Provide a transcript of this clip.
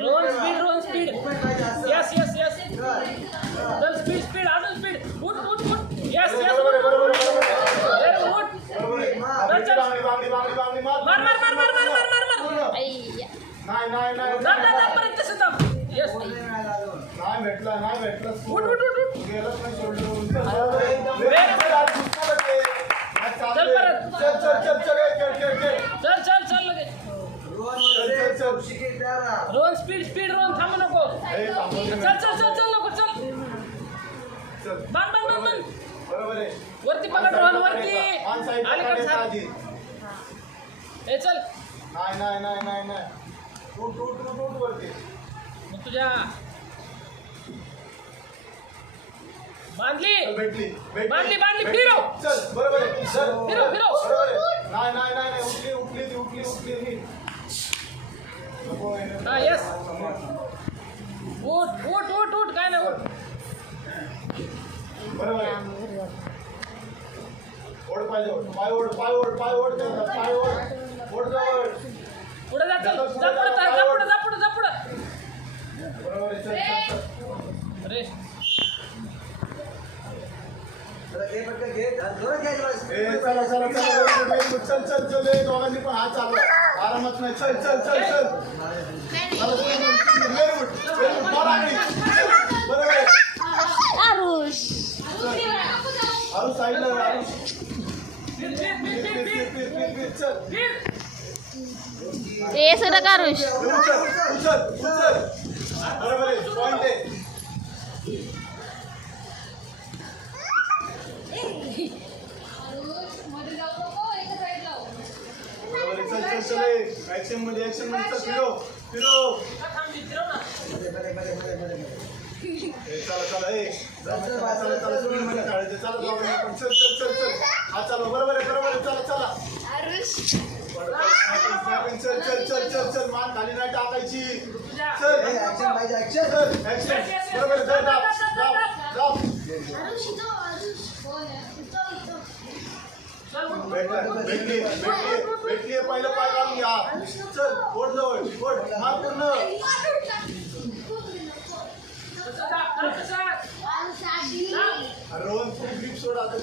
Rohan speed Rohan speed yes yes yes चल speed speed अजून speed उठ उठ उठ. यस यस उठ चल चल मार। मार। मार मार मार मार मार मार अय्या. दाब दाब दाब परत तसं दाब यस उठ उठ उठ उठ. चल परत चल चल चल लगेच रोहन स्पीड स्पीड रोहन थांबू नको. चल चल चल चल नको चल. बांध बांध बांध बांध. वरती पकड रोहन वरती. अलीकडे साथ ए चल. नाही नाही नाही नाही नाही. उठ उठ उठ उठ वरती. मग तुझ्या. बांधली. भेटली बांधली बांधली. फिरव चल बरोबर आहे. चल. बरोबर आहे. नाही नाही नाही उठली उठली ती, उठली उठली. आहे. हा येस ओट ओट ओट ओट काय नाही ओट पाहिजे पाय ओढ पाय ओढ पाय ओढ पाय ओढ ओढ. जवळ. पुढे जात जा पुढे जा पुढे जा चल चल चल. चल दोघांनी पण हात चालू आरामच नाही. चल चल चल चल. व्हेरी गुड बरोबर आरुष. चल चल चल चल चल चल ऍक्शनमध्ये ऍक्शनमध्ये. चल फिरो फिरो. चला चला ए. चला चला चला चला स्पीडमध्ये काढायचं. चला. चल चल चल चल. हा चला बरोबर आहे बरोबर आहे. चला चला. चल चल चल चल चल. मान खाली नाही टाकायची. चल. चल. ऍक्शन बरोबर आहे चल भेटलं भेटली भेटली भेटली पहिलं पाय काढून घ्या. चल ओढ जवळ ओढ मार पूर्ण रोहन तू ग्रीप सोड आता.